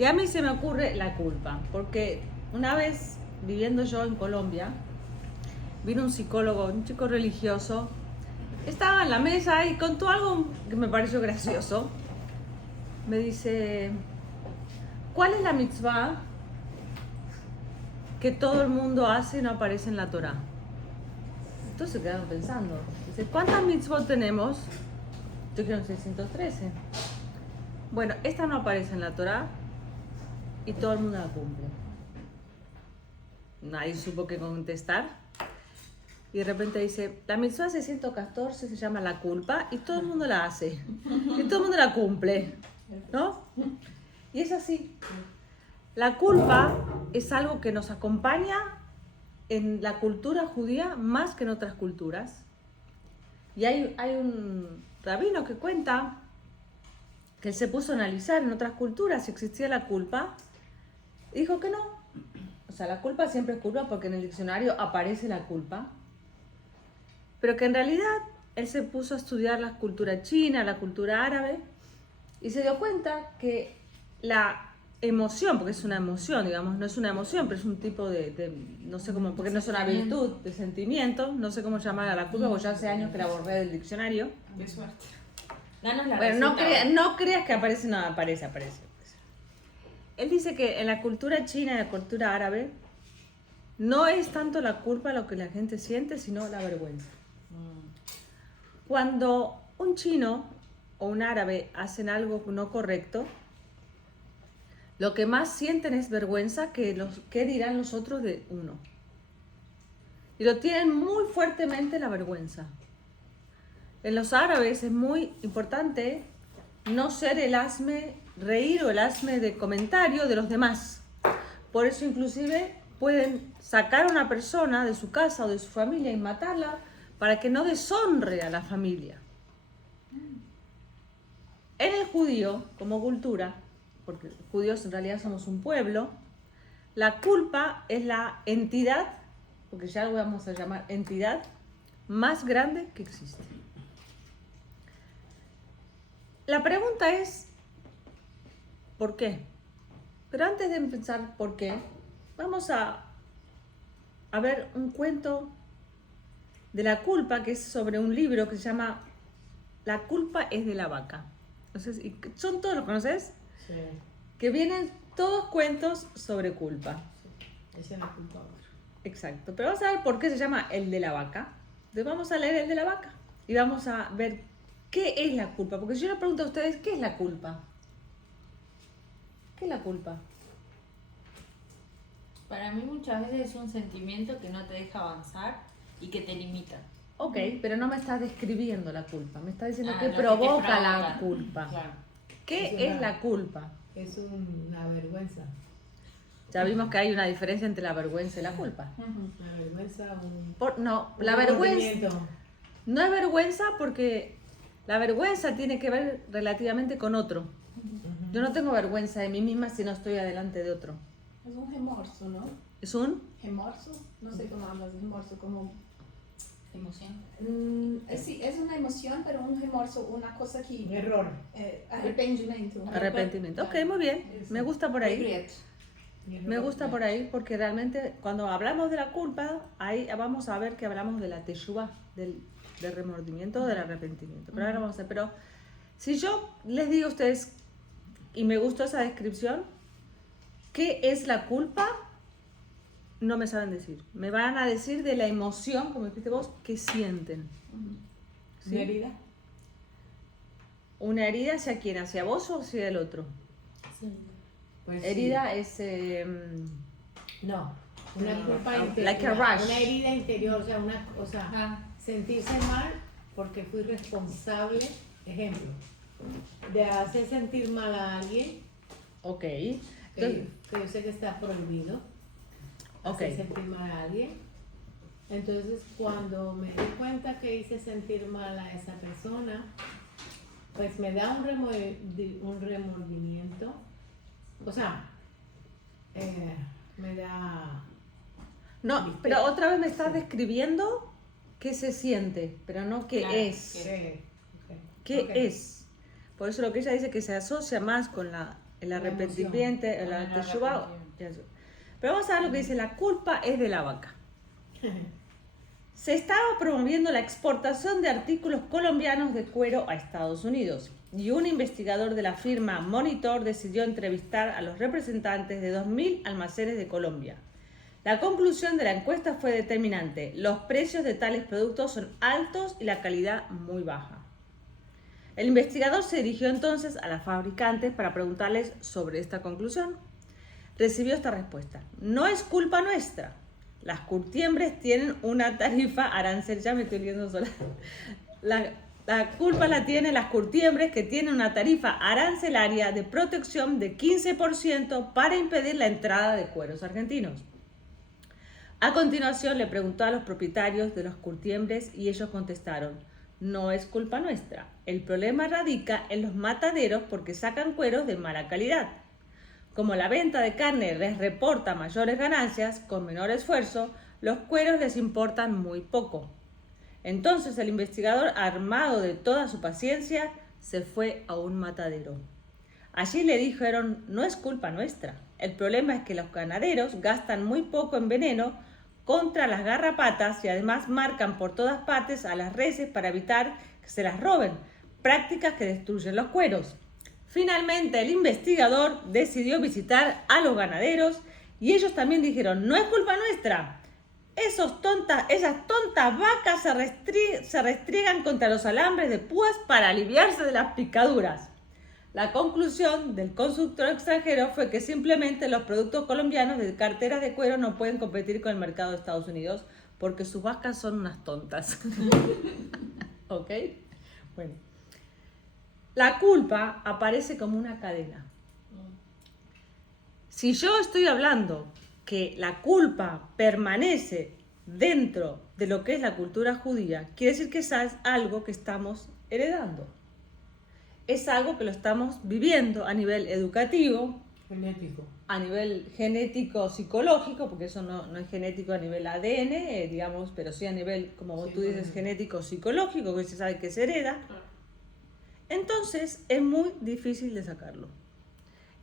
Y a mí se me ocurre la culpa, porque una vez viviendo yo en Colombia, vino un psicólogo, un chico religioso, estaba en la mesa y contó algo que me pareció gracioso. Me dice, ¿cuál es la mitzvah que todo el mundo hace y no aparece en la Torá? Entonces quedamos pensando, dice, ¿cuántas mitzvot tenemos? Yo quiero 613. Bueno, esta no aparece en la Torá y todo el mundo la cumple. Nadie supo qué contestar. Y de repente dice, la mitzvah 614 se llama la culpa y todo el mundo la hace. Y todo el mundo la cumple. ¿No? Y es así. La culpa es algo que nos acompaña en la cultura judía más que en otras culturas. Y hay un rabino que cuenta que él se puso a analizar en otras culturas si existía la culpa. Y dijo que no. O sea, la culpa siempre es culpa porque en el diccionario aparece la culpa. Pero que en realidad él se puso a estudiar la cultura china, la cultura árabe, y se dio cuenta que la emoción, porque es una emoción, digamos, no es una emoción, pero es un tipo no sé cómo, porque no es una virtud, de sentimiento, no sé cómo llamar a la culpa, porque ya hace años que la borré del diccionario. Qué suerte. Danos la Bueno, receta. no creas que aparece, no, aparece. Él dice que en la cultura china y la cultura árabe no es tanto la culpa lo que la gente siente, sino la vergüenza. Cuando un chino o un árabe hacen algo no correcto, lo que más sienten es vergüenza que dirán los otros de uno. Y lo tienen muy fuertemente la vergüenza. En los árabes es muy importante no ser el hazme reír o el hazme de comentario de los demás. Por eso inclusive pueden sacar a una persona de su casa o de su familia y matarla para que no deshonre a la familia. En el judío, como cultura, porque judíos en realidad somos un pueblo, la culpa es la entidad, porque ya lo vamos a llamar entidad, más grande que existe. La pregunta es, ¿por qué? Pero antes de pensar por qué, vamos a ver un cuento de la culpa, que es sobre un libro que se llama La culpa es de la vaca. Entonces, ¿son todos los conoces? Sí, Que vienen todos cuentos sobre culpa. esa es la culpa ahora. Exacto. Pero vamos a ver por qué se llama el de la vaca. Entonces vamos a leer el de la vaca y vamos a ver qué es la culpa. Porque si yo le pregunto a ustedes, ¿qué es la culpa? ¿Qué es la culpa? Para mí muchas veces es un sentimiento que no te deja avanzar y que te limita. Ok, pero no me estás describiendo la culpa. Me estás diciendo Ah, qué lo que te provoca la provoca. culpa. Claro. ¿Qué es la culpa? Es una vergüenza. Ya vimos que hay una diferencia entre la vergüenza y la culpa. Una vergüenza, No, un la vergüenza remordimiento. no es vergüenza porque la vergüenza tiene que ver relativamente con otro. Yo no tengo vergüenza de mí misma si no estoy adelante de otro. Es un remorso, ¿no? ¿Es un? Remorso, no sé cómo hablas de remorso, como... Emoción. sí, es una emoción, pero un remorso, una cosa Un que... error. Arrepentimiento. Arrepentimiento. Ok, muy bien. Me gusta por ahí. Regret. Me gusta por ahí porque realmente cuando hablamos de la culpa, ahí vamos a ver que hablamos de la teshuva, del remordimiento o del arrepentimiento. Pero ahora vamos a ver. Pero si yo les digo a ustedes, y me gustó esa descripción, ¿qué es la culpa? No me saben decir. Me van a decir de la emoción, como dijiste vos, que sienten. ¿Sí? ¿Una herida? ¿Una herida hacia quién? ¿Hacia vos o hacia el otro? Pues Herida sí. es... No, una culpa like a interior. rush. Una herida interior, o sea, sentirse mal porque fui responsable, ejemplo, de hacer sentir mal a alguien, Ok. que Entonces, yo sé que está prohibido. ok. Hacer sentir mal a alguien. Entonces, cuando me di cuenta que hice sentir mal a esa persona, pues me da un remordimiento. O sea, me da... No, ¿Viste? pero otra vez me estás Sí. describiendo qué se siente, pero no qué Claro, es. Sí, ¿Qué ok. es? Por eso lo que ella dice que se asocia más con la el arrepentimiento, el teshuvá. Pero vamos a ver lo que dice, la culpa es de la vaca. Se estaba promoviendo la exportación de artículos colombianos de cuero a Estados Unidos y un investigador de la firma Monitor decidió entrevistar a los representantes de 2.000 almacenes de Colombia. La conclusión de la encuesta fue determinante. Los precios de tales productos son altos y la calidad muy baja. El investigador se dirigió entonces a las fabricantes para preguntarles sobre esta conclusión. Recibió esta respuesta. No es culpa nuestra. Las curtiembres tienen una tarifa arancel, ya me estoy viendo sola. La culpa la tienen las curtiembres que tienen una tarifa arancelaria de protección de 15% para impedir la entrada de cueros argentinos. A continuación le preguntó a los propietarios de los curtiembres y ellos contestaron, no es culpa nuestra. El problema radica en los mataderos porque sacan cueros de mala calidad. Como la venta de carne les reporta mayores ganancias con menor esfuerzo, los cueros les importan muy poco. Entonces el investigador, armado de toda su paciencia, se fue a un matadero. Allí le dijeron, no es culpa nuestra. El problema es que los ganaderos gastan muy poco en veneno contra las garrapatas y además marcan por todas partes a las reses para evitar que se las roben, prácticas que destruyen los cueros. Finalmente, el investigador decidió visitar a los ganaderos y ellos también dijeron, no es culpa nuestra. Esas tontas vacas se restriegan contra los alambres de púas para aliviarse de las picaduras. La conclusión del consultor extranjero fue que simplemente los productos colombianos de carteras de cuero no pueden competir con el mercado de Estados Unidos porque sus vacas son unas tontas. ¿Ok? Bueno. La culpa aparece como una cadena. Si yo estoy hablando que la culpa permanece dentro de lo que es la cultura judía, quiere decir que es algo que estamos heredando. Es algo que lo estamos viviendo a nivel educativo, Genético. a nivel genético psicológico, porque eso no es genético a nivel ADN, digamos, pero sí a nivel, como tú dices, genético psicológico, que se sabe que se hereda. Entonces es muy difícil de sacarlo.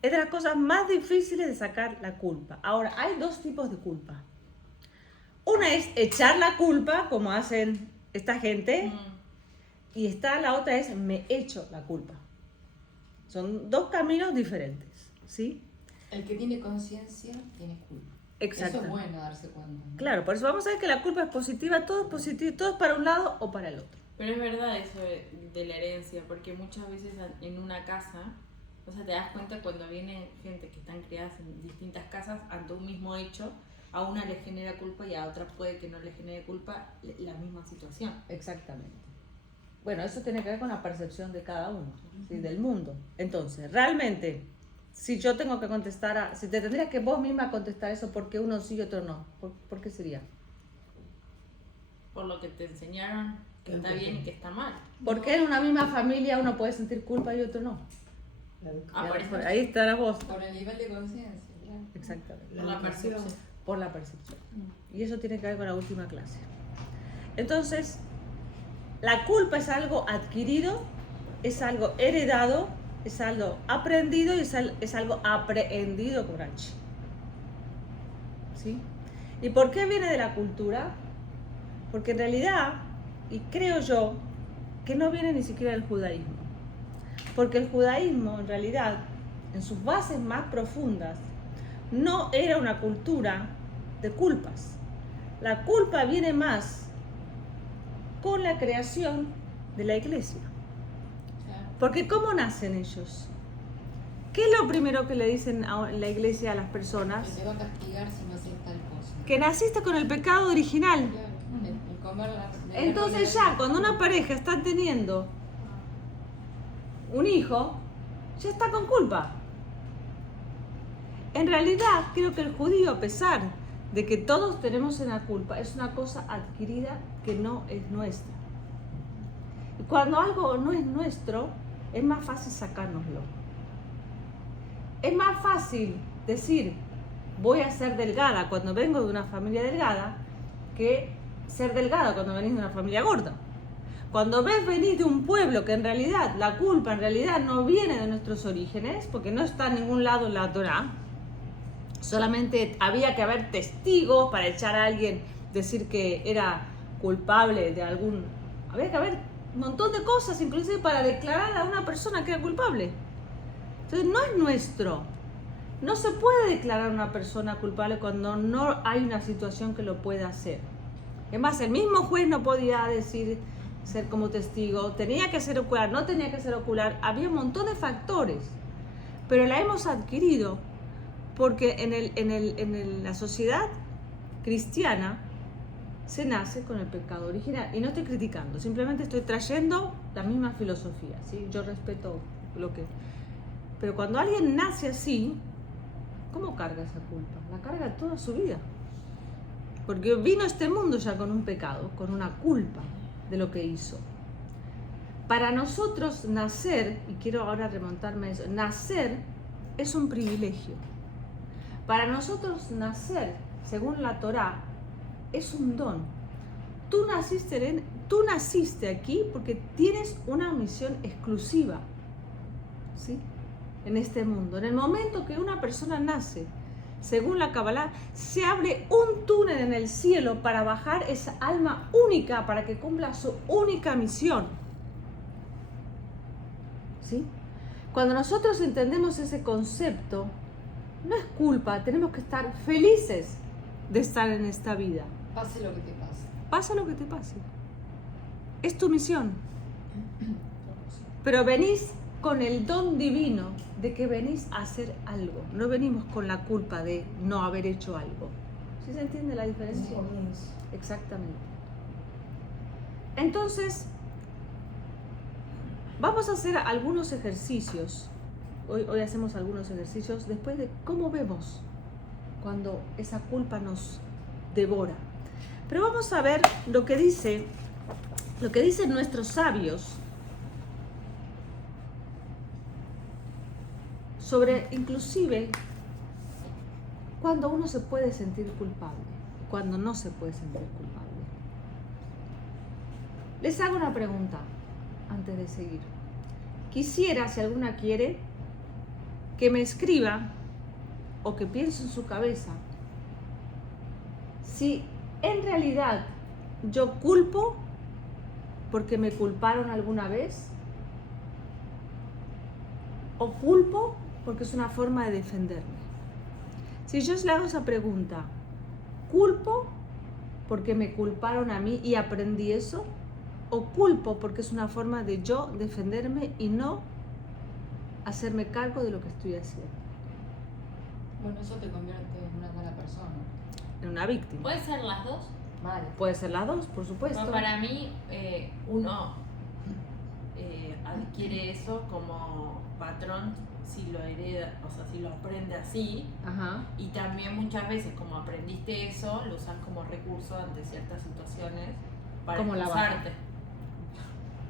Es de las cosas más difíciles de sacar la culpa. Ahora, hay dos tipos de culpa. Una es echar la culpa, como hacen esta gente, y la otra es me echo la culpa. Son dos caminos diferentes, ¿sí? El que tiene conciencia tiene culpa. Exacto. Eso es bueno darse cuenta, ¿no? Claro, por eso vamos a ver que la culpa es positiva, todo es positivo, todo es para un lado o para el otro. Pero es verdad eso de la herencia, porque muchas veces en una casa, o sea, te das cuenta cuando vienen gente que están criadas en distintas casas ante un mismo hecho, a una le genera culpa y a otra puede que no le genere culpa la misma situación. Exactamente. Bueno, eso tiene que ver con la percepción de cada uno, ¿sí? Del mundo. Entonces, realmente, si yo tengo que contestar, si te tendrías que vos misma contestar eso, ¿por qué uno sí y otro no? ¿Por qué sería? Por lo que te enseñaron que está bien y que está mal. ¿Por qué en una misma familia uno puede sentir culpa y otro no? Ahí estará vos. Por el nivel de conciencia, claro. Exactamente. Por la percepción. Por la percepción. Y eso tiene que ver con la última clase. Entonces, la culpa es algo adquirido, es algo heredado, es algo aprendido y es algo aprehendido con H. ¿Sí? ¿Y por qué viene de la cultura? Porque en realidad, y creo yo, que no viene ni siquiera del judaísmo. Porque el judaísmo, en realidad, en sus bases más profundas, no era una cultura de culpas. La culpa viene más con la creación de la iglesia. Porque ¿cómo nacen ellos? ¿Qué es lo primero que le dicen en la iglesia a las personas? Que te va a castigar si no haces tal cosa. Que naciste con el pecado original. Claro, el comer Entonces ya, cuando una pareja está teniendo un hijo, ya está con culpa. En realidad, creo que el judío, a pesar de que todos tenemos una culpa, es una cosa adquirida que no es nuestra. Y cuando algo no es nuestro, es más fácil sacárnoslo. Es más fácil decir, voy a ser delgada cuando vengo de una familia delgada, que ser delgada cuando venís de una familia gorda. Cuando ves venir de un pueblo que en realidad, la culpa en realidad no viene de nuestros orígenes, porque no está en ningún lado en la Torá, solamente había que haber testigos para echar a alguien, decir que era culpable de algún... Había que haber un montón de cosas, inclusive para declarar a una persona que era culpable. Entonces no es nuestro. No se puede declarar a una persona culpable cuando no hay una situación que lo pueda hacer. Es más, el mismo juez no podía decir, ser como testigo, tenía que ser ocular, no tenía que ser ocular, había un montón de factores, pero la hemos adquirido porque en la sociedad cristiana se nace con el pecado original. Y no estoy criticando, simplemente estoy trayendo la misma filosofía, ¿sí? Yo respeto lo que... Pero cuando alguien nace así, ¿cómo carga esa culpa? La carga toda su vida. Porque vino a este mundo ya con un pecado, con una culpa de lo que hizo. Para nosotros nacer, y quiero ahora remontarme a eso, nacer es un privilegio. Para nosotros nacer, según la Torá, es un don. Tú naciste aquí porque tienes una misión exclusiva, ¿sí? En este mundo. En el momento que una persona nace, según la Kabbalah, se abre un túnel en el cielo para bajar esa alma única, para que cumpla su única misión. ¿Sí? Cuando nosotros entendemos ese concepto, no es culpa, tenemos que estar felices de estar en esta vida. Pase lo que te pase. Pasa lo que te pase. Es tu misión. Pero venís con el don divino de que venís a hacer algo. No venimos con la culpa de no haber hecho algo. ¿Sí se entiende la diferencia? Exactamente. Entonces, vamos a hacer algunos ejercicios. Hoy hacemos algunos ejercicios después de cómo vemos cuando esa culpa nos devora. Pero vamos a ver lo que dicen nuestros sabios sobre inclusive cuando uno se puede sentir culpable, cuando no se puede sentir culpable. Les hago una pregunta antes de seguir. Quisiera, si alguna quiere, que me escriba o que piense en su cabeza si en realidad yo culpo porque me culparon alguna vez o culpo porque es una forma de defenderme. Si yo le hago esa pregunta, ¿culpo porque me culparon a mí y aprendí eso? ¿O culpo porque es una forma de yo defenderme y no hacerme cargo de lo que estoy haciendo? Bueno, eso te convierte en una mala persona. En una víctima. ¿Puede ser las dos? Mal. Puede ser las dos, por supuesto. Bueno, para mí, uno adquiere eso como patrón si lo hereda, o sea, si lo aprende así. Ajá. Y también muchas veces, como aprendiste eso, lo usas como recurso ante ciertas situaciones para Como la excusarte.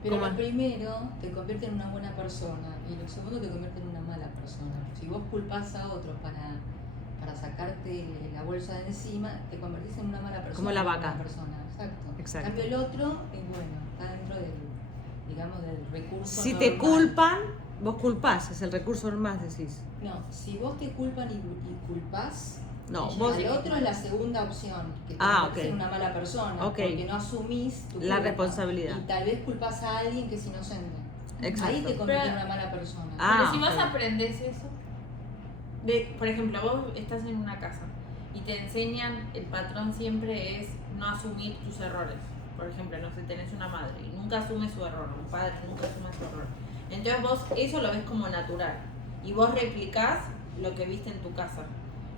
Pero ¿Cómo? lo primero te convierte en una buena persona y lo segundo te convierte en una mala persona. Si vos culpás a otros para sacarte la bolsa de encima, te convertís en una mala persona. Como la vaca. Una persona. Exacto. Exacto. En cambio el otro es bueno, está dentro del recurso Si normal. te culpan, vos culpás, es el recurso normal, decís. No, si vos te culpan y culpás, No, y vos... el otro es la segunda opción, que te Ah, convertís ok. en una mala persona, Ok. porque no asumís tu La culpa. responsabilidad. Y tal vez culpás a alguien que es inocente. Exacto. Ahí te convierte en Pero- una mala persona. Ah, Pero si vos ok. aprendes eso, por ejemplo, vos estás en una casa y te enseñan, el patrón siempre es no asumir tus errores. Por ejemplo, no sé, tenés una madre y nunca asume su error, un padre nunca asume su error. Entonces vos eso lo ves como natural y vos replicás lo que viste en tu casa.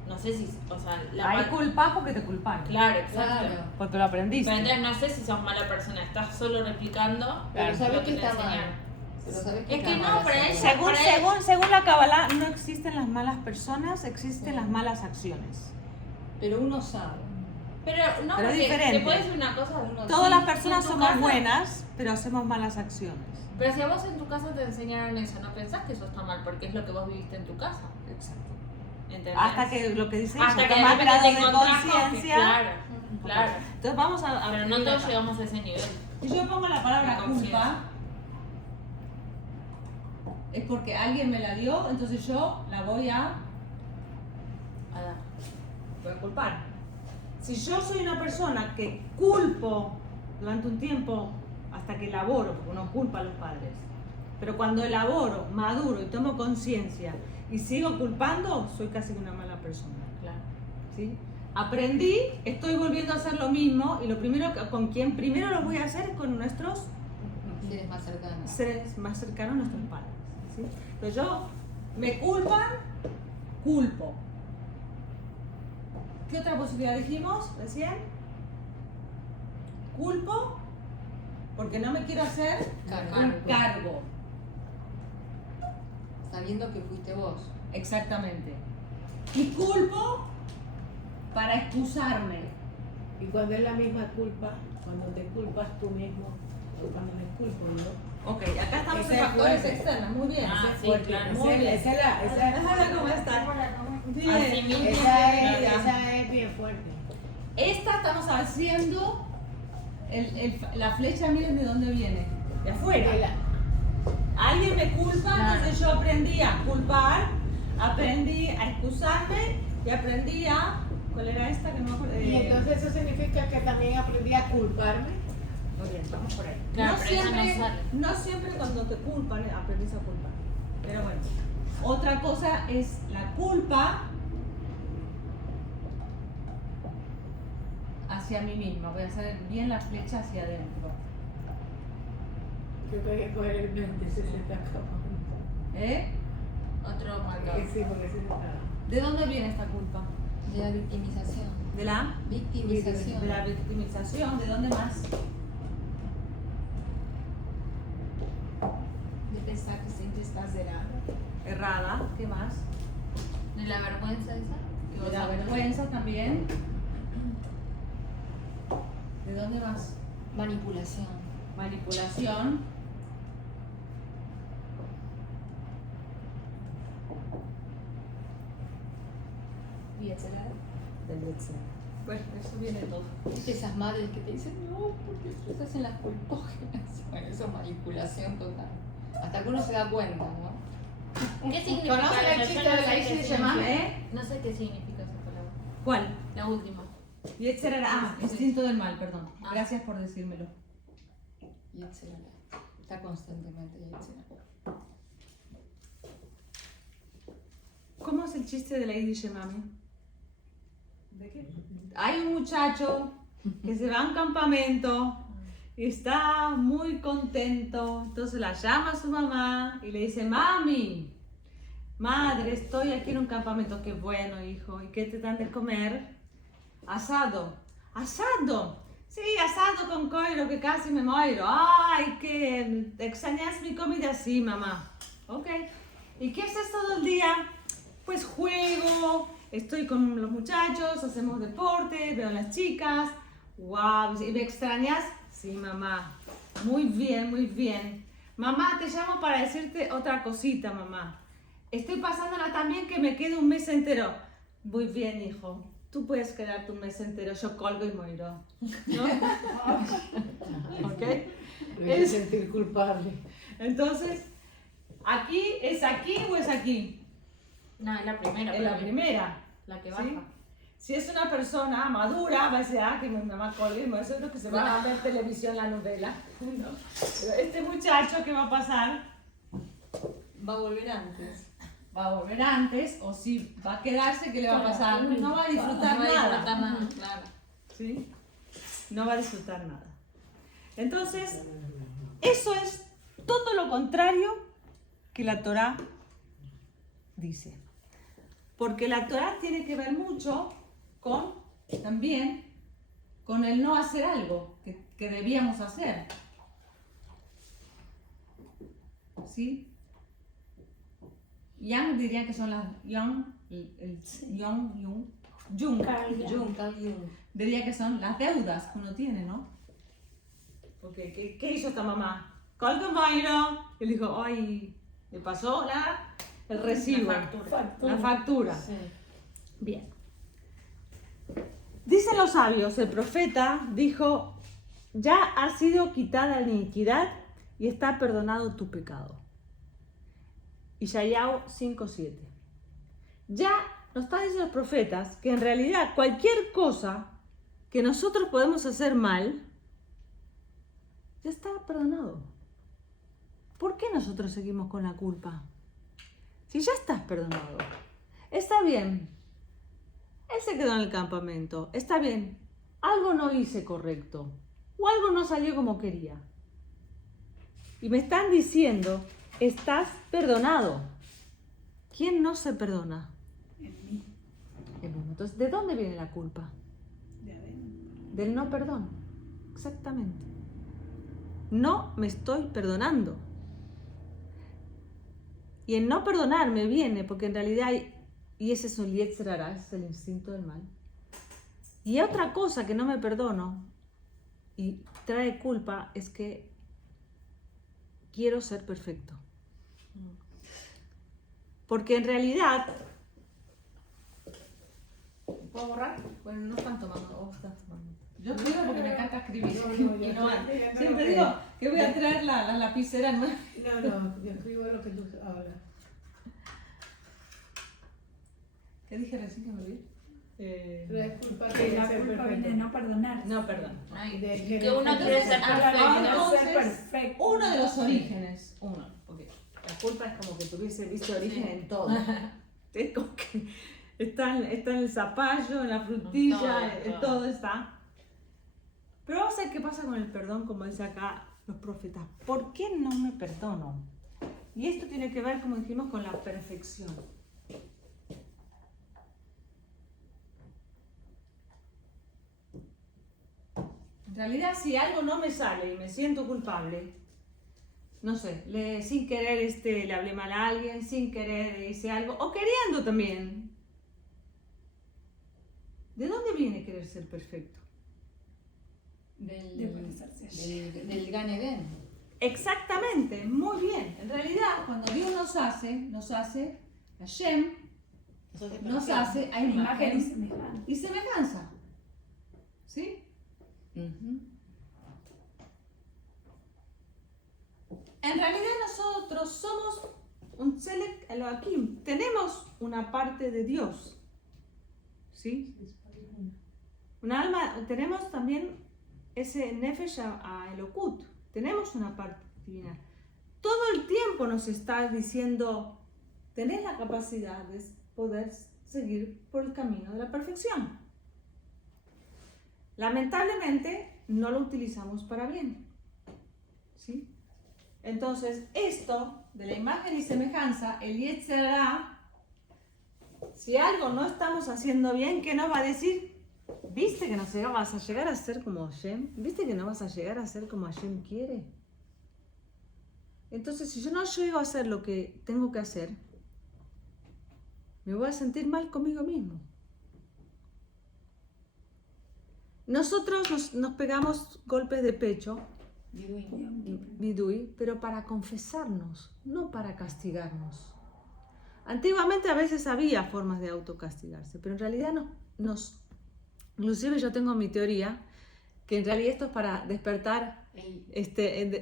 No sé si, o sea, Ahí culpás porque te culparon. Claro, exacto. Claro. Porque lo aprendiste. Pero entonces no sé si sos mala persona, estás solo replicando Pero lo sabés que que te está mal. enseñaron. Pero sabés Es que está no, mal pero hacerlo. ella- Según la Kabbalah, no existen las malas personas, existen las malas acciones. Pero uno sabe. Pero no, Pero es porque diferente. te puedo decir una cosa. Uno Todas sí. las personas en tu somos casa- buenas, pero hacemos malas acciones. Pero si a vos en tu casa te enseñaron eso, no pensás que eso está mal porque es lo que vos viviste en tu casa. Exacto. ¿Entendés? Hasta que lo que dice Hasta ella, que toma de repente grado te de encontrás con que- conciencia. Claro, claro. Entonces vamos a Pero no abrir todos acá. llegamos a ese nivel. Si yo pongo la palabra La culpa, confianza. es porque alguien me la dio, entonces yo la voy a culpar. Si yo soy una persona que culpo durante un tiempo hasta que elaboro, porque uno culpa a los padres, pero cuando elaboro, maduro y tomo conciencia y sigo culpando, soy casi una mala persona. Claro. ¿Sí? Aprendí, estoy volviendo a hacer lo mismo y lo primero con quien primero lo voy a hacer es con nuestros Seres más cercanos. seres más cercanos a nuestros padres. ¿Sí? Pero yo me culpan, culpo. ¿Qué otra posibilidad dijimos recién? Culpo porque no me quiero hacer un cargo. Sabiendo que fuiste vos. Exactamente. Y culpo para excusarme. Y cuando es la misma culpa, cuando te culpas tú mismo, o cuando me culpo yo. Ok, acá estamos Ese en es factores fuerte. externos. Muy bien. Ah, Ese es sí, fuerte. claro. Muy bien. Esa ¿Cómo estás? Bien. Así mismo. esa es bien fuerte. Esta estamos haciendo la flecha, miren de dónde viene. De afuera. De la- Alguien me culpa, Claro. entonces yo aprendí a culpar, aprendí a excusarme y aprendí a... ¿Cuál era esta que no me acuerdo? Y entonces eso significa que también aprendí a culparme. Muy bien, vamos por ahí. Claro, no, pero eso no siempre, sale. no siempre cuando te culpan aprendes a culpar. Pero bueno, otra cosa es la culpa hacia mí misma. Voy a hacer bien la flecha hacia adentro. Yo tengo que coger el 20, se está acabando. ¿Eh? Otro marcador. Sí, porque se está acabando. ¿De dónde viene esta culpa? De la victimización. ¿De la? Victimización. De la victimización. ¿De dónde más? De pensar que siempre estás errado. Errada. ¿Qué más? ¿De la vergüenza esa? De la vergüenza también. ¿De dónde más? Manipulación. Manipulación. Y etcétera. Bueno, eso viene todo. ¿Viste esas madres que te dicen, no, porque ustedes hacen las culpógenas? Bueno, eso es manipulación total. Hasta que uno se da cuenta, ¿no? ¿Qué significa ¿Conocen el eso? chiste Yo no de la sé isla qué de significa. Shemam? No sé qué significa esa palabra. ¿Cuál? La última. Instinto del mal, perdón. Ah. Gracias por decírmelo. Y etcétera. Está constantemente y etcétera. ¿Cómo es el chiste de la Idi Shemami? ¿De qué? Hay un muchacho que se va a un campamento y está muy contento. Entonces la llama a su mamá y le dice, mami, madre, estoy aquí en un campamento. Qué bueno, hijo. ¿Y qué te dan de comer? Asado. ¿Asado? Sí, asado con coiro, que casi me muero. Ay, que extrañas mi comida. Sí, mamá. Ok. ¿Y qué haces todo el día? Pues juego, estoy con los muchachos, hacemos deporte, veo a las chicas. Wow, ¿y me extrañas? Sí, mamá. Muy bien, muy bien. Mamá, te llamo para decirte otra cosita, mamá. Estoy pasándola también que me quedo un mes entero. Muy bien, hijo. Tú puedes quedarte un mes entero, yo colgo y muero. ¿No? ¿Ok? Me hice sentir culpable. Entonces, ¿aquí es aquí o es aquí? No, es la primera. Es la pero primera. La que ¿Sí? baja. Si es una persona madura, va a decir, que mi mamá colgue, eso es lo que se va a ver televisión, la novela. ¿No? Pero este muchacho, ¿qué va a pasar? Va a volver antes. Va a volver antes, o si va a quedarse, ¿qué le va a pasar? No va a disfrutar No nada. disfruta nada, claro. ¿Sí? No va a disfrutar nada. Entonces, eso es todo lo contrario que la Torá dice. Porque la Torá tiene que ver mucho con, también, con el no hacer algo que debíamos hacer. ¿Sí? Yang diría que son las Yang, Jung, Jung, Carl Jung. diría que son las deudas que uno tiene, ¿no? Porque, ¿qué hizo esta mamá? Colgó Mayro, y le dijo, ay, le pasó el recibo, la factura. Sí. Bien. Dicen los sabios, el profeta dijo, ya ha sido quitada la iniquidad y está perdonado tu pecado. Isaías 5:7. Ya nos están diciendo los profetas que en realidad cualquier cosa que nosotros podemos hacer mal, ya está perdonado. ¿Por qué nosotros seguimos con la culpa? Si ya estás perdonado. Está bien. Él se quedó en el campamento. Está bien. Algo no hice correcto. O algo no salió como quería. Y me están diciendo, estás perdonado. ¿Quién no se perdona? En mí, El mismo. Entonces, ¿de dónde viene la culpa? de adentro. Del no perdón. Exactamente. No me estoy perdonando. Y el no perdonarme viene porque en realidad hay, y ese es un yetzer hara, es el instinto del mal. Y otra cosa que no me perdono y trae culpa es que quiero ser perfecto. Porque en realidad... ¿Puedo borrar? Bueno, no están tomando, vos estás tomando. Yo escribo porque me encanta escribir. Y no, siempre digo que voy a traer la lapicera nueva. No, yo escribo lo que tú hablas. ¿Qué dije recién que me olvidé? Pero es culpa Que de la ser culpa viene de perfecto. no perdonar. No, perdón. Ay, De que querer uno ser quiere ser perfecto. perfecto. Ser perfecto. Uno de los orígenes, porque la culpa es como que tuviese visto origen en todo. Es como que está en el zapallo, en la frutilla, Todo, en todo está. Pero vamos a ver qué pasa con el perdón, como dice acá los profetas. ¿Por qué no me perdono? Y esto tiene que ver, como dijimos, con la perfección. En realidad, si algo no me sale y me siento culpable, no sé, sin querer le hablé mal a alguien, sin querer hice algo, o queriendo también. ¿De dónde viene querer ser perfecto? Del Gan Eden. Exactamente, muy bien. En realidad, cuando Dios nos hace, Hashem nos hace a Imagen y imagen semejanza. y semejanza. ¿Sí? En realidad nosotros somos un Selek Elohim, tenemos una parte de Dios, ¿sí? Una alma, tenemos también ese Nefesh a Elokut, tenemos una parte divina. Todo el tiempo nos está diciendo, tenés la capacidad de poder seguir por el camino de la perfección. Lamentablemente no lo utilizamos para bien, ¿sí? Entonces, esto de la imagen y semejanza, el yetzer hara, si algo no estamos haciendo bien, ¿qué nos va a decir? ¿Viste que no vas a llegar a ser como Hashem? ¿Viste que no vas a llegar a ser como Hashem quiere? Entonces, si yo no llego a hacer lo que tengo que hacer, me voy a sentir mal conmigo mismo. Nosotros nos pegamos golpes de pecho, Bidui, pero para confesarnos, no para castigarnos. Antiguamente a veces había formas de autocastigarse, pero en realidad inclusive yo tengo mi teoría, que en realidad esto es para despertar,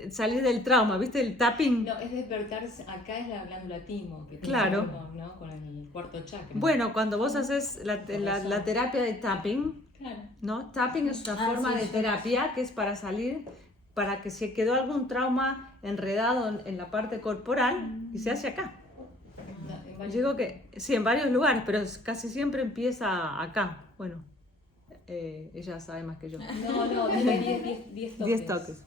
salir del trauma, ¿viste? El tapping. No, es despertarse, acá es la glándula timo, que tiene Claro. que ver con, ¿no? con el cuarto chakra. Bueno, cuando vos haces la terapia de tapping, Claro. ¿no? Tapping es una forma de terapia que es para salir, para que se quedó algún trauma enredado en la parte corporal y se hace acá. No, Yo digo que sí, en varios lugares, pero casi siempre empieza acá. Bueno, ella sabe más que yo. No, tiene 10 toques. 10 toques.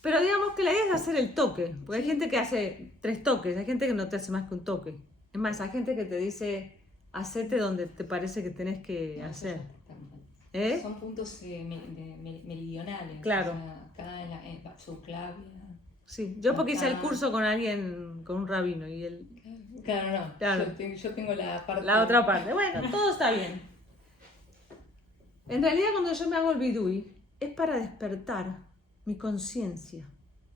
Pero digamos que la idea es hacer el toque, porque hay gente que hace 3 toques, hay gente que no te hace más que un toque. Es más, hay gente que te dice, hacete donde te parece que tenés que hacer. ¿Eh? Son puntos meridionales. Claro. O sea, acá en la subclavia. Sí, yo porque hice el Acá. curso con alguien, con un rabino, y él... Claro, no. Claro. Yo tengo la parte. La otra parte. Bueno, todo está bien. En realidad, cuando yo me hago el bidui, es para despertar mi conciencia.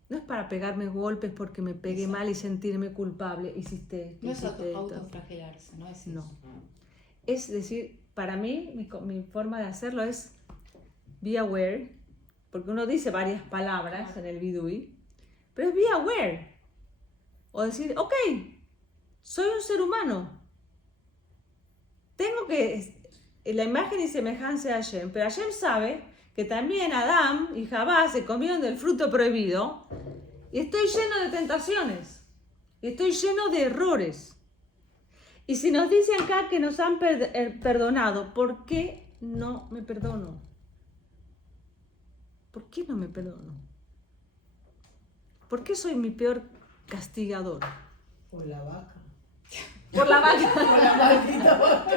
No es para pegarme golpes porque me pegué mal y sentirme culpable. Hiciste esto, No es hiciste esto. autoflagelarse, no es eso. No. Es decir, para mí, mi forma de hacerlo es be aware, porque uno dice varias palabras en el vidui, pero es be aware. O decir, ok, soy un ser humano. Tengo que, la imagen y semejanza de Hashem, pero Hashem sabe que también Adán y Javá se comieron del fruto prohibido y estoy lleno de tentaciones, y estoy lleno de errores. Y si nos dicen acá que nos han perdonado, ¿por qué no me perdono? ¿Por qué no me perdono? ¿Por qué soy mi peor castigador? Por la vaca. Por la vaca. Por la maldita vaca.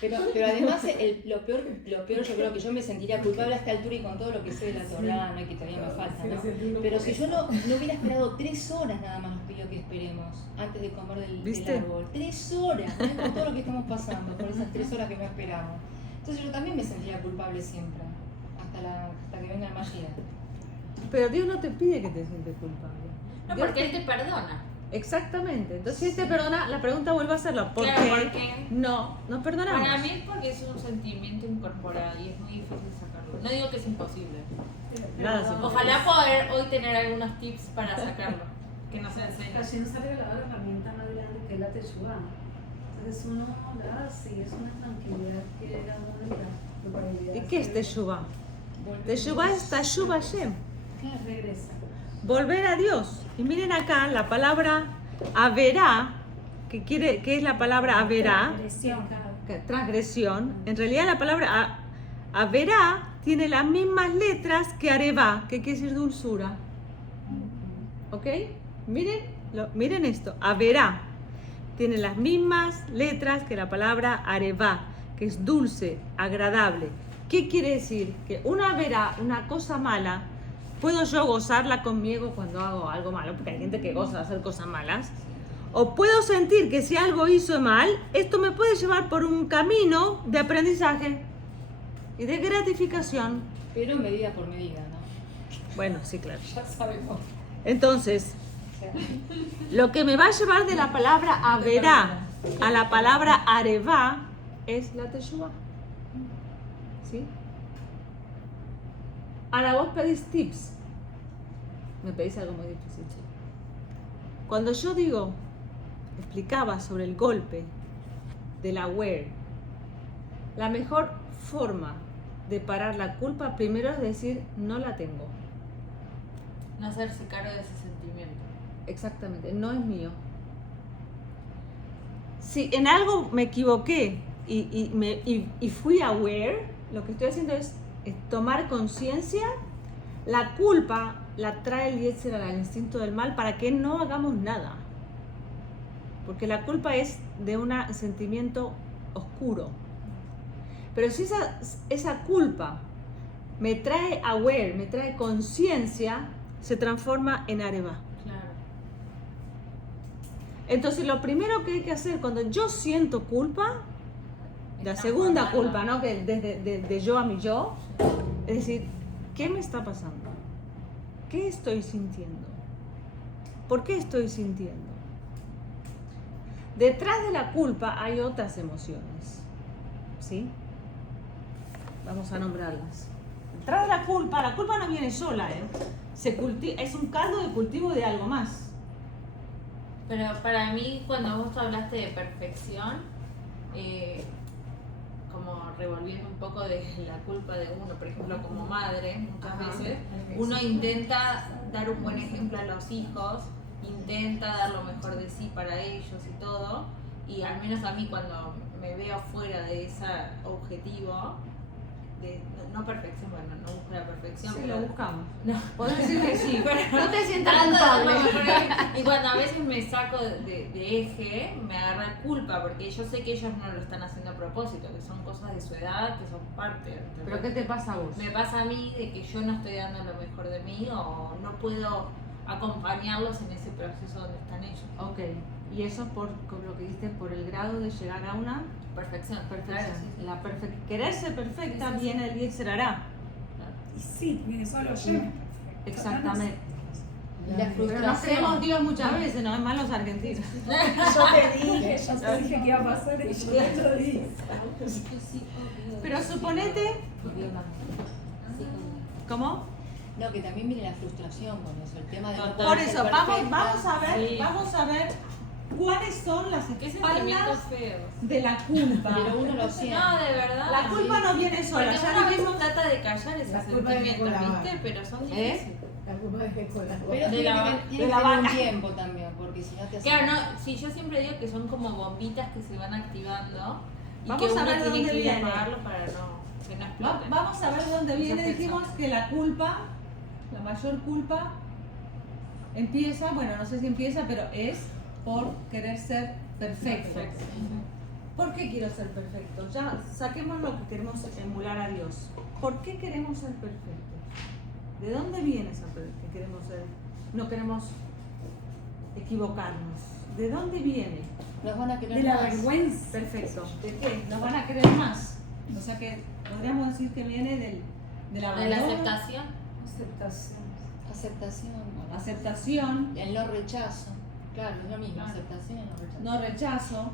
Pero además, lo peor yo creo que yo me sentiría culpable a esta altura y con todo lo que sé de la Torá, ¿no? Y que todavía me falta, ¿no? Pero si yo no hubiera esperado 3 horas nada más, nos pidió que esperemos antes de comer del árbol. 3 horas, ¿no? Con todo lo que estamos pasando, por esas 3 horas que no esperamos. Entonces yo también me sentiría culpable siempre, hasta que venga el Mashiach. Pero Dios no te pide que te sientes culpable. No, Dios porque Él te perdona. Exactamente. Entonces, si Él te perdona, la pregunta vuelve a hacerlo. ¿Por Claro, qué porque no nos perdonamos? para mí es porque es un sentimiento incorporado y es muy difícil sacarlo. No digo que es imposible. Nada, sí. Ojalá poder hoy tener algunos tips para sacarlo, que nos enseñen. Hashem se ha regalado la herramienta más grande que es la Teshuvah. Entonces uno da así, es una tranquilidad que era una ¿Y qué es Teshuvah? Teshuvah es Teshuvah Hashem. regresa. Volver a Dios. Y miren acá la palabra Averá, que es la palabra Averá, transgresión. En realidad la palabra Averá tiene las mismas letras que Arevá, que quiere decir dulzura. ¿Ok? Miren esto. Averá tiene las mismas letras que la palabra Arevá, que es dulce, agradable. ¿Qué quiere decir? Que una Averá, una cosa mala, puedo yo gozarla conmigo cuando hago algo malo, porque hay gente que goza de hacer cosas malas. O puedo sentir que si algo hizo mal, esto me puede llevar por un camino de aprendizaje y de gratificación. Pero medida por medida, ¿no? Bueno, sí, claro. Ya sabemos. Entonces, O sea, lo que me va a llevar de la palabra Averá a la palabra Arevá es la Teshuvah. ¿Sí? Ahora vos pedís tips. Me pedís algo muy difícil. Cuando yo explicaba sobre el golpe del aware, la mejor forma de parar la culpa primero es decir, no la tengo. No hacerse cargo de ese sentimiento. Exactamente, no es mío. Si en algo me equivoqué y fui aware, lo que estoy haciendo es tomar conciencia. La culpa la trae el Yetzer Hara, el instinto del mal, para que no hagamos nada. Porque la culpa es de un sentimiento oscuro. Pero si esa culpa me trae aware, me trae conciencia, se transforma en Arevá. Claro. Entonces lo primero que hay que hacer cuando yo siento culpa, la segunda culpa, ¿no? Que de yo a mi yo, es decir, ¿qué me está pasando? ¿Qué estoy sintiendo? ¿Por qué estoy sintiendo? Detrás de la culpa hay otras emociones, ¿sí? Vamos a nombrarlas. Detrás de la culpa no viene sola, ¿eh? Es un caldo de cultivo de algo más. Pero para mí, cuando vos hablaste de perfección, como revolviendo un poco de la culpa de uno, por ejemplo, como madre, muchas veces, uno intenta dar un buen ejemplo a los hijos, intenta dar lo mejor de sí para ellos y todo, y al menos a mí cuando me veo fuera de ese objetivo, no perfección, bueno, no busco la perfección, Sí, pero lo buscamos. no. Podés decir que sí, Pero no te sientas trato de culpable. darlo mejor de mí. Y cuando a veces me saco de eje, me agarra culpa, porque yo sé que ellos no lo están haciendo a propósito, que son cosas de su edad, que son parte. ¿Entendés? ¿Pero qué te pasa a vos? Me pasa a mí de que yo no estoy dando lo mejor de mí o no puedo acompañarlos en ese proceso donde están ellos. Ok, y eso por lo que dijiste, por el grado de llegar a una Perfección. perfección. Claro, sí, sí. Querer ser perfecta viene el Yetzer Hara. Y sí, porque eso lo lleva. Exactamente. y la Pero nos frustración. creemos Dios muchas veces, no es más los argentinos. Yo te dije que iba a pasar y yo te lo dije. Pero suponete así como... ¿Cómo? No, que también viene la frustración con eso, el tema de no Total. poder Por ser eso, perfecta. vamos a ver cuáles son las Qué sentimientos espaldas feos. de la culpa. Pero uno lo siente. No, de verdad. La culpa no viene sola, Porque ya una vez dijimos. trata de callar esos La culpa viene con sentimientos, la ¿viste? Pero son ¿Eh? difíciles. La culpa es que con la Pero De tiene la- que, de tiene la que tener un vaca. tiempo también, porque si no te hace... Claro, no, sí, yo siempre digo que son como bombitas que se van activando y Vamos que a uno ver de tiene dónde que ir a viene. apagarlo para que no explote. Vamos a ver de dónde viene. Esas Dijimos personas. que la culpa, la mayor culpa, empieza, bueno, no sé si empieza, pero es por querer ser perfecto. Perfecto. ¿Por qué quiero ser perfecto? Ya saquemos lo que queremos emular a Dios. ¿Por qué queremos ser perfectos? ¿De dónde viene esa que queremos ser? No queremos equivocarnos. ¿De dónde viene? Nos van a querer De la más. vergüenza. Perfecto. ¿De qué? Nos van a querer más. O sea que podríamos decir que viene de la De la abandono, aceptación. Aceptación. Aceptación. ¿no? aceptación, El no rechazo. Claro, es lo mismo, Claro. aceptación y no rechazo. no rechazo.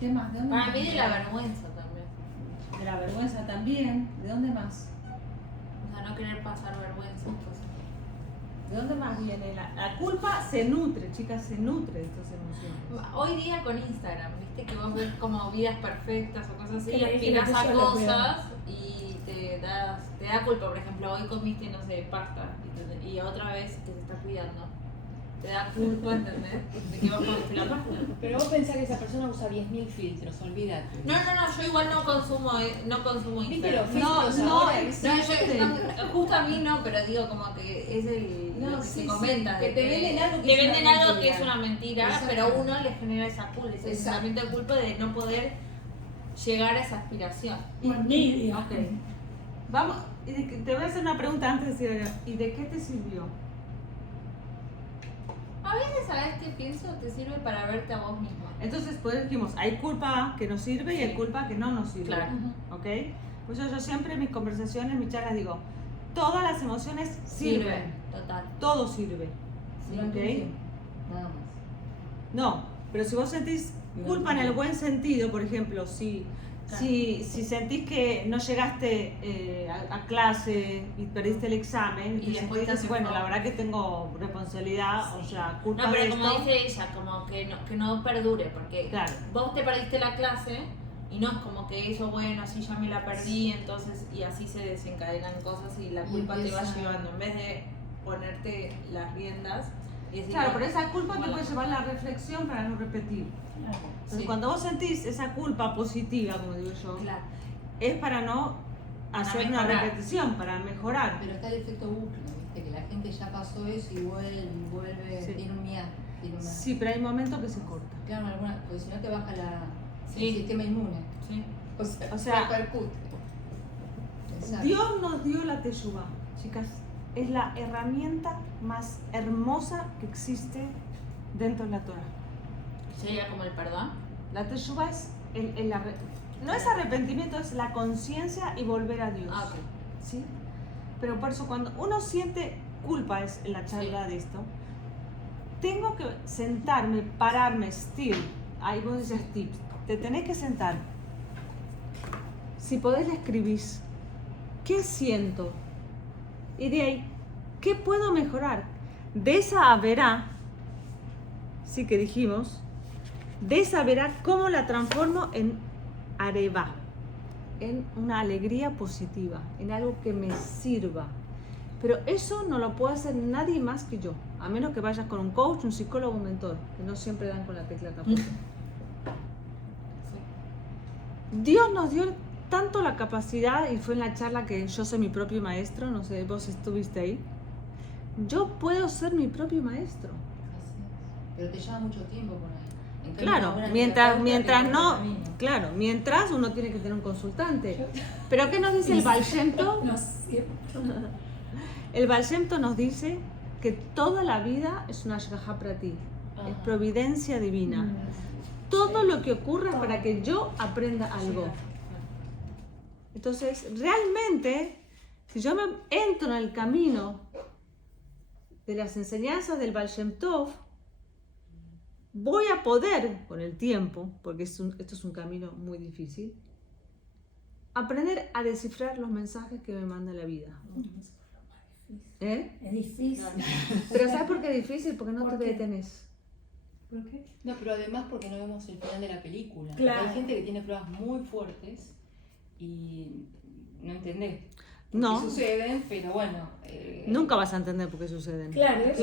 ¿Qué más? ¿De dónde Para más? mí de la vergüenza también. De la vergüenza también. ¿De dónde más? O sea, no querer pasar vergüenza. Cosas. ¿De dónde más viene? La culpa se nutre, chicas, se nutre de estas emociones. Hoy día con Instagram, viste que vos ves como vidas perfectas o cosas así, Que y le dije, aspiras la a puso a la cosas y te da culpa. Por ejemplo, hoy comiste, no sé, pasta y otra vez que se está cuidando. Te da culpa, ¿entendés? De que vos comiste la pasta. Pero vos pensás que esa persona usa 10.000 filtros, olvídate. No, yo igual no consumo ¿Viste los Instagram. filtros no, ahora? Justo a mí no, pero digo como que es No, lo que sí, se comenta. que de te venden algo que te es una venden algo que mentira. es una mentira, Exacto. pero uno le genera esa culpa, ese Exacto. sentimiento de culpa de no poder llegar a esa aspiración. Envidia. Ok. Vamos, te voy a hacer una pregunta antes de decir, ¿y de qué te sirvió? A veces, ¿sabes qué pienso? Te sirve para verte a vos mismo. Entonces, pues dijimos, hay culpa que nos sirve y hay culpa que no nos sirve. Claro. ¿Ok? Por eso yo siempre en mis conversaciones, en mis charlas digo, todas las emociones sirven. Total. Todo sirve. Durante un ¿Ok? tiempo. Nada más. No, pero si vos sentís culpa en el buen sentido, por ejemplo, Claro. si sentís que no llegaste a clase y perdiste el examen, Y y después te sentís, haces bueno, mal. la verdad que tengo responsabilidad, o sea, culpa No, de pero como esto. dice ella, como que no perdure, porque Claro. vos te perdiste la clase y no es como que eso, bueno, así ya me la perdí, entonces, y así se desencadenan cosas y la Y culpa te va empieza- llevando, en vez de ponerte las riendas y decir, Claro, pero bueno, esa culpa te bueno, puede llevar a la reflexión para no repetir. Entonces, sí. cuando vos sentís esa culpa positiva, como digo yo, Claro. es para no hacer una mejorar. repetición, para mejorar. Pero está el efecto bucle, ¿viste? Que la gente ya pasó eso y vuelve, Sí. tiene un miedo. Tiene una... Sí, pero hay momentos que se corta. Claro, alguna, porque si no te baja Sí. el sistema inmune. Sí. O sea, repercute. Exacto. Dios nos dio la Teshuvá, chicas. Es la herramienta más hermosa que existe dentro de la Torah. Sería como el perdón. La Teshuvá es no es arrepentimiento, es la conciencia y volver a Dios. Ah, ok. ¿Sí? Pero por eso cuando uno siente culpa, es en la charla de esto, tengo que sentarme, pararme, still. Ahí vos dices tips. Te tenés que sentar. Si podés le escribís. ¿Qué siento? Y de ahí, ¿qué puedo mejorar? De esa haberá, sí que dijimos, de esa haberá, ¿cómo la transformo en areva? En una alegría positiva, en algo que me sirva. Pero eso no lo puede hacer nadie más que yo, a menos que vayas con un coach, un psicólogo, un mentor, que no siempre dan con la tecla tampoco. Dios nos dio tanto la capacidad, y fue en la charla que yo soy mi propio maestro, no sé, vos estuviste ahí. Yo puedo ser mi propio maestro. Así es. Pero te lleva mucho tiempo por ahí. En cambio, Claro, una mientras terapeuta te no, corta el camino. claro, mientras uno tiene que tener un consultante. Pero ¿qué nos dice el Baal Shem Tov? No sé. El Baal Shem Tov nos dice que toda la vida es una Ashgaha Prati, es Ajá. providencia divina. Todo lo que ocurra es para que yo aprenda algo. Entonces, realmente, si yo me entro en el camino de las enseñanzas del Baal Shem Tov, voy a poder, con el tiempo, porque esto es un camino muy difícil, aprender a descifrar los mensajes que me manda la vida. ¿Eh? Es difícil. Pero ¿sabes por qué es difícil? Porque no ¿Por te qué? detenés. ¿Por qué? No, pero además porque no vemos el final de la película. Claro. Hay gente que tiene pruebas muy fuertes y no entendés No. qué suceden, pero bueno. Nunca vas a entender por qué suceden. Claro, Es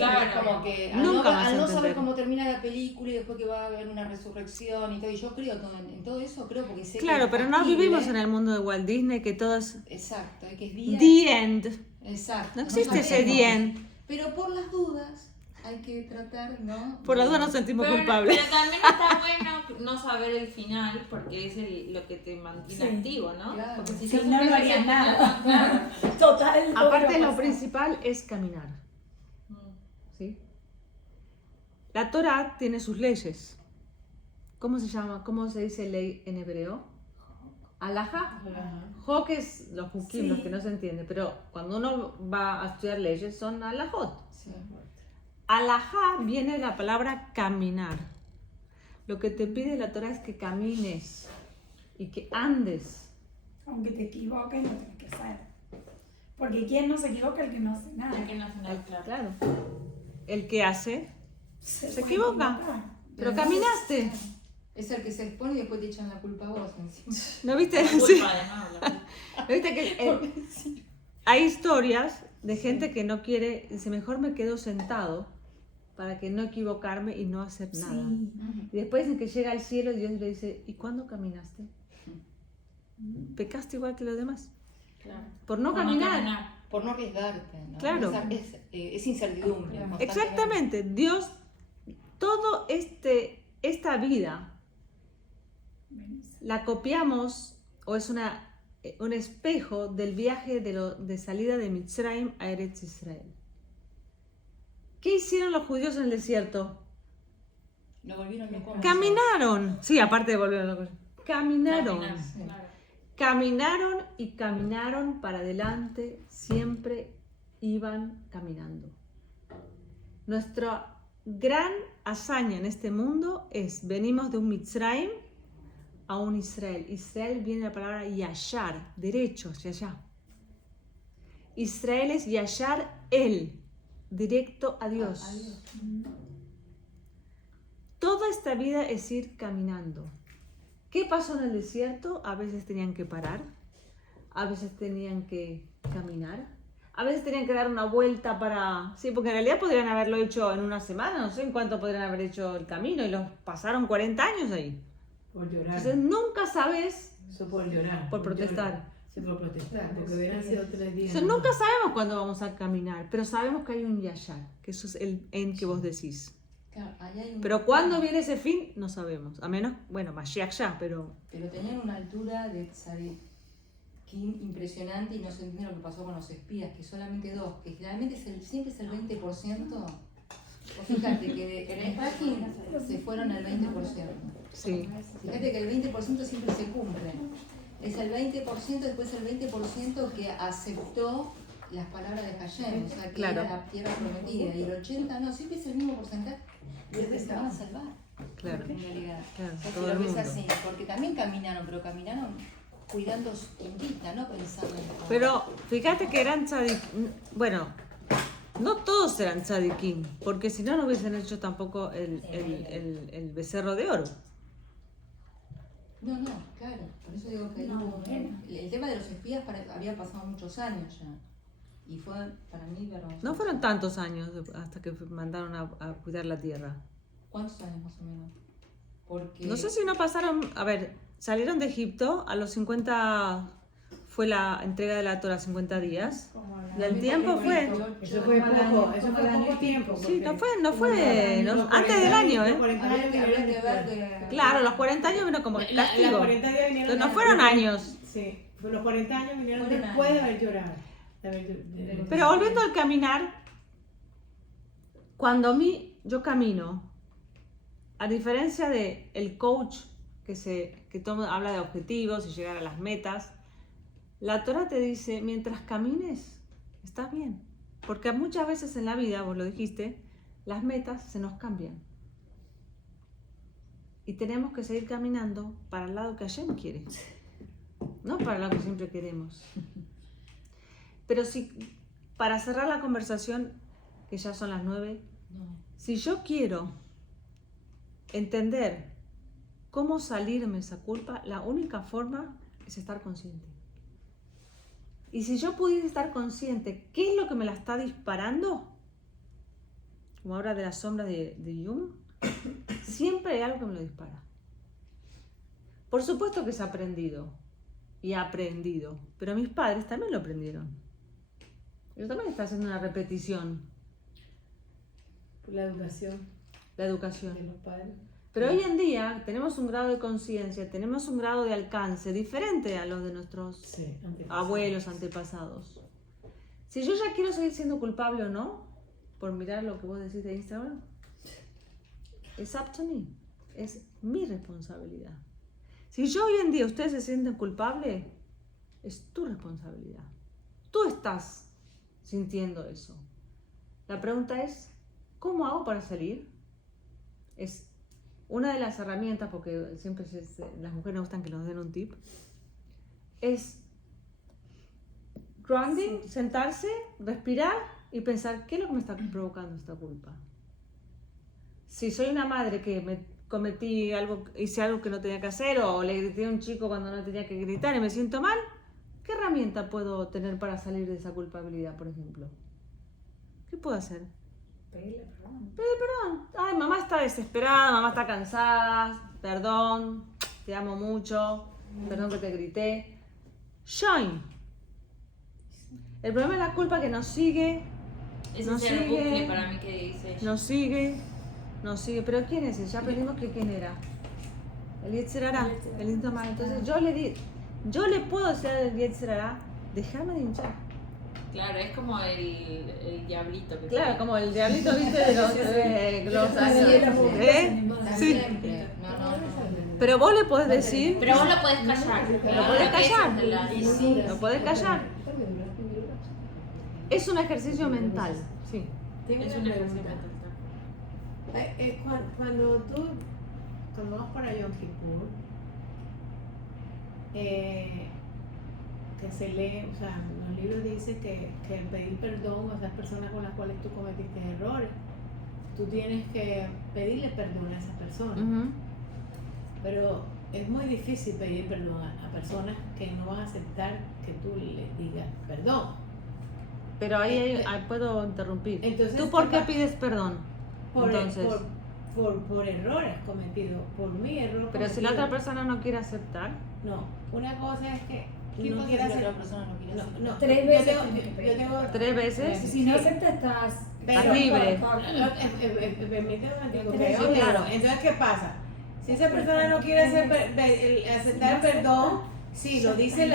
como que Nunca vas a al no entender. saber cómo termina la película y después que va a haber una resurrección y todo, y yo creo en todo eso, creo porque sé Claro, que pero no vivimos en el mundo de Walt Disney que todo es Exacto, que es día. the end. Exacto. No existe ese sabemos. the end. Pero por las dudas hay que tratar, ¿no? Por las dudas nos sentimos Pero, culpables. pero también está bueno no saber el final porque es lo que te mantiene Sí. activo, ¿no? Claro. Porque si Si ya no, no supieras harías el final, nada. claro. Total. Aparte lo lo que principal es caminar. Mm. ¿Sí? La Torah tiene sus leyes. ¿Cómo se llama? ¿Cómo se dice ley en hebreo? Alajá. Hok es los hukim, Sí. los que no se entiende, pero cuando uno va a estudiar leyes son alajot. Sí. Alajá viene de la palabra caminar. Lo que te pide la Torah es que camines y que andes. Aunque te equivoques, no tienes que hacer. Porque ¿quién no se equivoca? El que no hace nada. El que no hace nada, claro. Claro. El que hace, Se se puede equivoca. equivocar. pero caminaste. Es el que se expone y después te echan la culpa a vos encima. ¿No viste? La Sí. culpa de no, la culpa. ¿No viste que hay historias de gente que no quiere, dice, mejor me quedo sentado para que no equivocarme y no hacer nada. Sí. Y después en que llega al cielo, Dios le dice, ¿y cuándo caminaste? Pecaste igual que los demás. Claro. Por no Por caminar. Por no arriesgarte, ¿no? Claro. Es incertidumbre. constantemente. Exactamente. Dios, todo esta vida la copiamos o es un espejo del viaje de salida de Mitzrayim a Eretz Israel. ¿Qué hicieron los judíos en el desierto? Lo volvieron locos. Caminaron. Sí, aparte de volver locos. Caminaron. Caminar, claro. Caminaron y caminaron para adelante. Siempre iban caminando. Nuestra gran hazaña en este mundo es, venimos de un Mitzrayim a un Israel. Israel viene de la palabra yashar, derecho hacia allá. Israel es yashar el, directo a Dios. Toda esta vida es ir caminando. ¿Qué pasó en el desierto? A veces tenían que parar, a veces tenían que caminar, a veces tenían que dar una vuelta para... Sí, porque en realidad podrían haberlo hecho en una semana, no sé en cuánto podrían haber hecho el camino, y los pasaron 40 años ahí. Por llorar. Entonces nunca sabes, Eso por llorar. por protestar. Llorar. Sí, por protestar, porque hubieran sido 3 días. Entonces nunca sabemos cuándo vamos a caminar, pero sabemos que hay un yashar, que eso es el en que vos decís. Claro, ahí hay un- Pero cuándo viene ese fin, no sabemos. A menos, bueno, Mashiach ya, pero... Pero tenían una altura de tzadikim impresionante y no se entiende lo que pasó con los espías, que solamente 2, que generalmente siempre es el 20%. O fíjate que en el ranking se fueron al 20%. Sí. Fíjate que el 20% siempre se cumple. Es el 20%, después el 20% que aceptó las palabras de Hashem, o sea, que Claro. era la tierra prometida. Y el 80% no, siempre es el mismo porcentaje. Y es que se van a salvar, Claro. en realidad. Claro, O sea, todo si el lo ves mundo. así, porque también caminaron, pero caminaron cuidando su tiendita, no pensando en... Pero fíjate que eran tzadikim, bueno, no todos eran tzadikim, porque si no, no hubiesen hecho tampoco el becerro de oro. No, claro, por eso digo que No, hubo- bueno. el tema de los espías había pasado muchos años ya. Y fue para mí vergonzoso. No fueron tantos años hasta que mandaron a cuidar la tierra. ¿Cuántos años más o menos? Porque... No sé si no pasaron, a ver, salieron de Egipto, a los 50 fue la entrega de la Torah, 50 días. Del tiempo fue... Eso fue poco, eso fue poco tiempo. Sí, porque no fue, los antes del 40 año, los ¿eh? 40 Habría años que vinieron ver después. que... Claro, los 40 años vino como Los castigo. 40 días vinieron Entonces no después. fueron años. Sí, pues los 40 años vinieron Fueron después de años. haber llorado. De haber- Pero volviendo al caminar, cuando yo camino, a diferencia de el coach que todo habla de objetivos y llegar a las metas, la Torah te dice, mientras camines, estás bien. Porque muchas veces en la vida, vos lo dijiste, las metas se nos cambian. Y tenemos que seguir caminando para el lado que Hashem quiere. no para lo que siempre queremos. Pero si, para cerrar la conversación, que ya son las 9, si yo quiero entender cómo salirme de esa culpa, la única forma es estar consciente. Y si yo pudiera estar consciente, ¿qué es lo que me la está disparando? Como habla de la sombra de Jung, siempre hay algo que me lo dispara. Por supuesto que es aprendido y aprendido, pero mis padres también lo aprendieron. Yo también está haciendo una repetición. La educación La educación. de los padres. Pero hoy en día tenemos un grado de conciencia, tenemos un grado de alcance diferente a los de nuestros Sí, abuelos, antepasados. Si yo ya quiero seguir siendo culpable o no, por mirar lo que vos decís de Instagram, it's up to me. Es mi responsabilidad. Si yo hoy en día ustedes se sienten culpables, es tu responsabilidad. Tú estás sintiendo eso. La pregunta es, ¿cómo hago para salir? Es una de las herramientas, porque siempre las mujeres nos gustan que nos den un tip, es grounding, sentarse, respirar y pensar, ¿qué es lo que me está provocando esta culpa? Si soy una madre que hice algo que no tenía que hacer, o le grité a un chico cuando no tenía que gritar y me siento mal, ¿qué herramienta puedo tener para salir de esa culpabilidad, por ejemplo? ¿Qué puedo hacer? Pedirle perdón. Pedir perdón. Ay, mamá está desesperada, mamá está cansada, perdón, te amo mucho, perdón que te grité. Shine. El problema es la culpa que nos sigue, Ese nos es el bucle sigue, para mí que dice ella. nos sigue. ¿Pero quién es ese? Ya aprendimos que quién era. El Yetzer Hara, el instinto mal. Entonces yo le puedo decir al Yetzer Hara, déjame de hinchar. Claro, es como el diablito que Claro, tiene. como el diablito, viste, de los Sí. Siempre. No. Pero vos le podés decir, Pero vos lo podés callar. Lo podés callar. Sí. lo podés callar. Es un ejercicio mental, sí. Tengo Es una un ejercicio pregunta. mental. Cuando vas para Yom Kippur, que se lee, o sea, en los libros dice que pedir perdón a esas personas con las cuales tú cometiste errores, tú tienes que pedirle perdón a esas personas. Ujú. Pero es muy difícil pedir perdón a personas que no van a aceptar que tú les digas perdón. Pero ahí puedo interrumpir. Entonces, ¿Tú por qué ¿qué pides perdón? Entonces, por errores cometidos, por mi error pero si cometido. la otra persona no quiere aceptar, No, una cosa es que ¿Qué no pasa quiere si la hacer. otra persona no quiere hacer? No, 3 yo veces tengo- tienes que yo pedir. tengo 3 veces. Si no aceptas, estás Pero- libre. Permíteme un momentico, Tres que veces. claro. Entonces, ¿qué pasa? Si esa persona no quiere aceptar perdón, sí, lo dice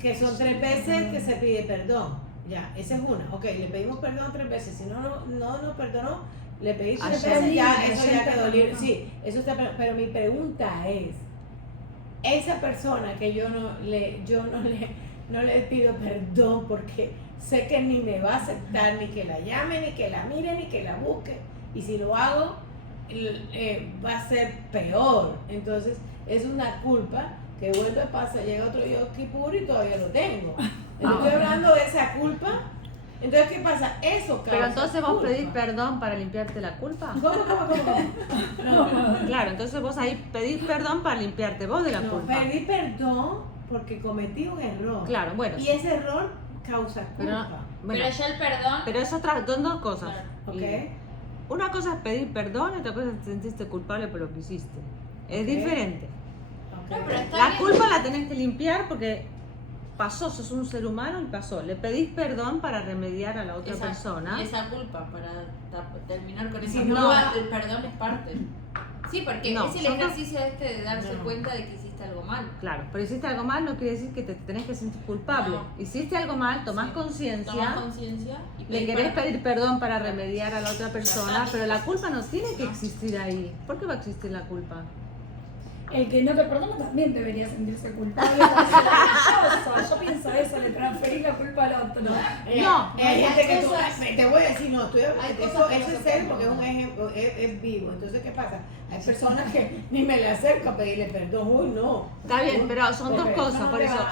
que son 3 veces que se pide perdón. Ya, esa es una. Ok, le pedimos perdón 3 veces. Si no nos perdonó, le pedí 3 Ayer. veces, ya, Ayer eso ya te quedó libre. perdonó. Sí, eso está. Pero mi pregunta es, esa persona que yo no le pido perdón porque sé que ni me va a aceptar, ni que la llame, ni que la mire, ni que la busque. Y si lo hago, va a ser peor. Entonces, es una culpa que vuelve a pasar, llega otro Yom Kippur y todavía lo tengo. Entonces, estoy hablando de esa culpa. Entonces, ¿qué pasa? Eso causa Pero entonces vos culpa. pedís perdón para limpiarte la culpa. ¿Cómo? No, Claro, entonces vos ahí pedís perdón para limpiarte vos de la no, culpa. pedí perdón porque cometí un error. Claro, bueno. Y ese error causa Pero, culpa. bueno, Pero ya el perdón. pero es son dos cosas. ¿Ok? Y una cosa es pedir perdón y otra cosa es sentirte culpable por lo que hiciste. Es Ok. diferente. Ok. No, pero está La bien. culpa la tenés que limpiar porque pasó, sos un ser humano y pasó. Le pedís perdón para remediar a la otra esa, persona. esa culpa para terminar con esa Si culpa. no- El perdón es parte. Sí, porque No, es el yo no- ejercicio de darse No. cuenta de que hiciste algo mal. Claro, pero hiciste algo mal no quiere decir que te tenés que sentir culpable. No. Hiciste algo mal, tomás Sí. conciencia. Tomás conciencia y Le pedís querés perdón. pedir perdón para remediar a la otra persona, está. pero la culpa no tiene que existir ahí. ¿Por qué va a existir la culpa? el que no te perdona también debería sentirse culpable. Yo pienso eso, le transferí la culpa al otro. Hay gente que cosas- te voy a decir, no, hay eso cosas que no es se serio pueden porque es un ejemplo, es vivo. Entonces, ¿qué pasa? Hay personas que ni me le acerco a pedirle perdón. Uy, no. Está bien, pero son dos Porque cosas, no por te eso.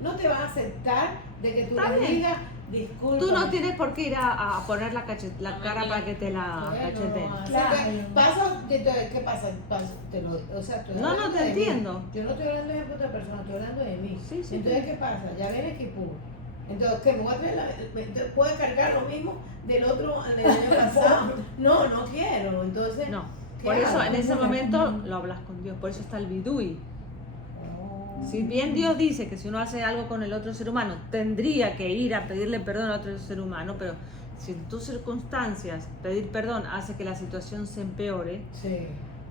no te va a aceptar de que tú Está le bien. digas disculpa. Tú no tienes por qué ir a poner la cara para que te la cacheteen. Claro. ¿Qué pasa? O sea, estoy No, hablando no te de mí. entiendo. Yo no estoy hablando de otra persona, estoy hablando de mí. Sí, sí, Entonces, ¿qué pasa? Ya viene Kipur. Entonces, ¿qué? ¿Me voy a traer entonces, ¿puedo cargar lo mismo del otro del año pasado? No, no quiero. Entonces, No. ¿qué Por eso hago? en ese momento lo hablas con Dios. Por eso está el bidui. Si bien Dios dice que si uno hace algo con el otro ser humano, tendría que ir a pedirle perdón al otro ser humano, pero si en tus circunstancias pedir perdón hace que la situación se empeore, Sí.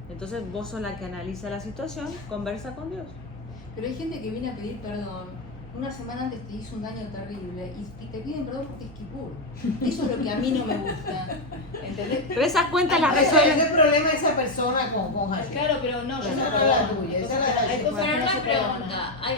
entonces vos sos la que analiza la situación, conversa con Dios. Pero hay gente que viene a pedir perdón. Una semana antes te hizo un daño terrible y te piden perdón porque es Kipur. Eso es lo que a mí no me gusta. ¿Entendés? Pero esas cuentas las Ese es resuelven. el problema de esa persona con Hashem. Claro, pero no, yo Esa no no es la tuya, esa es la de Hay Hashem. cosas que Pero no una se pregunta, perdonan. hay